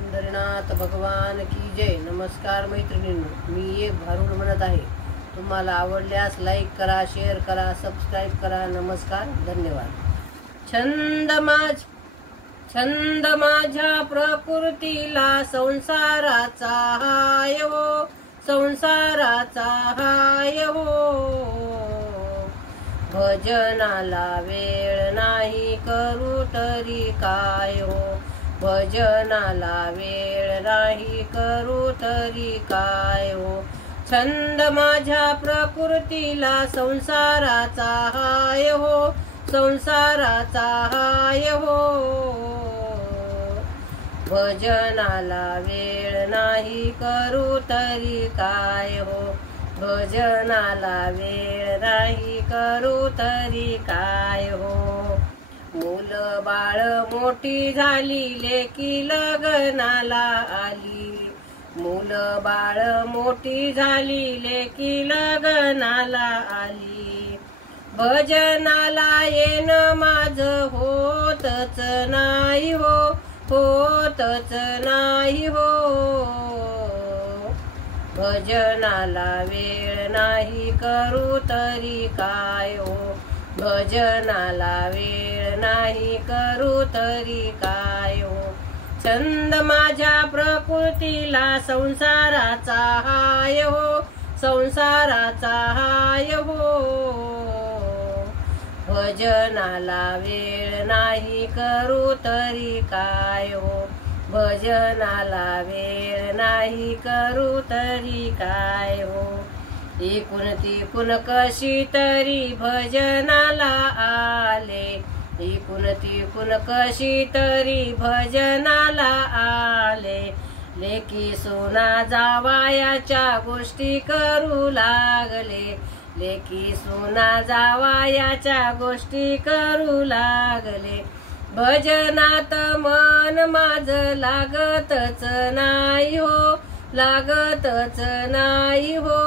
पंढरीनाथ भगवान की जय। नमस्कार मैत्रिणींनो, मी एक भारुड म्हणत आहे। तुम्हाला आवडल्यास लाईक करा, शेअर करा, सबस्क्राईब करा। नमस्कार, धन्यवाद। छंद माझ्या प्रकृतीला संसाराचा हाय हो, संसाराचा हाय हो। भजनाला वेळ नाही करू तरी काय हो, भजनाला वेळ नाही करू तरी काय हो। छंद माझ्या प्रकृतीला संसाराचा हाय हो, संसाराचा हाय हो। भजनाला वेळ नाही करू तरी काय हो, भजनाला वेळ नाही करू तरी काय हो। मूल बाळ मोठी झाली, लेकी लग्नाला आली। मूल बाळ मोठी झाली, लेकी लग्नाला आली। भजनाला येणं माझं होतच नाही हो, होतच नाही हो। भजनाला वेळ नाही करू तरी काय हो, भजनाला वेळ नाही करू तरी काय हो। छंद माझ्या प्रकृतीला संसाराचा हाय हो, संसाराचा हाय हो। भजनाला वेळ नाही करू तरी काय हो, भजनाला वेळ नाही करू तरी काय हो। एकूण तिकून कशी तरी भजनाला आले, एकूण तिकून कशी तरी भजनाला आले। लेकी सोना जावायाच्या गोष्टी करू लागले, लेकी सोना जावायाच्या गोष्टी करू लागले। भजनात मन माझं लागतच नाही हो, लागतच नाही हो।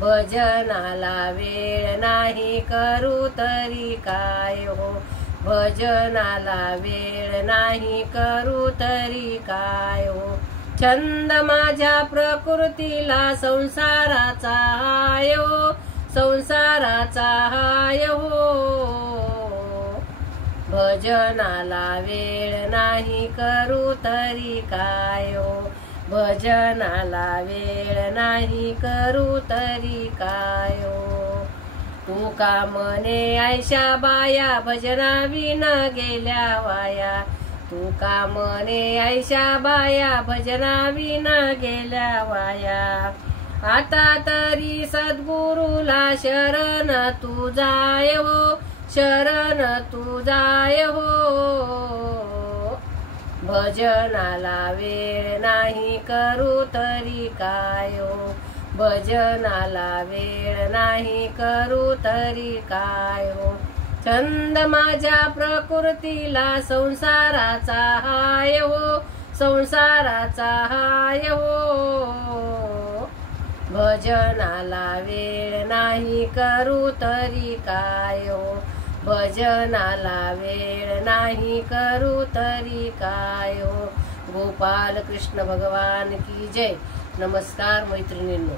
भजनाला वेळ नाही करू तरी काय हो, भजनाला वेळ नाही करू तरी काय हो। छंद माझ्या प्रकृतीला संसाराचा हाय हो, संसाराचा हाय हो। भजनाला वेळ नाही करू तरी काय हो, भजनाला वेळ नाही करू तरी काय हो। तू का म्हणे आयशा बाया, भजना विन गेल्या वाया। तू का म्हणे आयशा बाया, भजना विन गेल्या वाया। आता तरी सद्गुरूला शरण तू जाय हो, शरण तू जाय हो। भजनाला वेळ नाही करू तरी काय हो, भजनाला वेळ नाही करू तरी काय हो। छंद माझ्या प्रकृतीला संसाराचा हाय हो, संसाराचा हाय हो। भजनाला वेळ नाही करू तरी काय हो, भजनाला वेळ नाही करू तरी काय हो। गोपाल कृष्ण भगवान की जय। नमस्कार मैत्रिणींनो।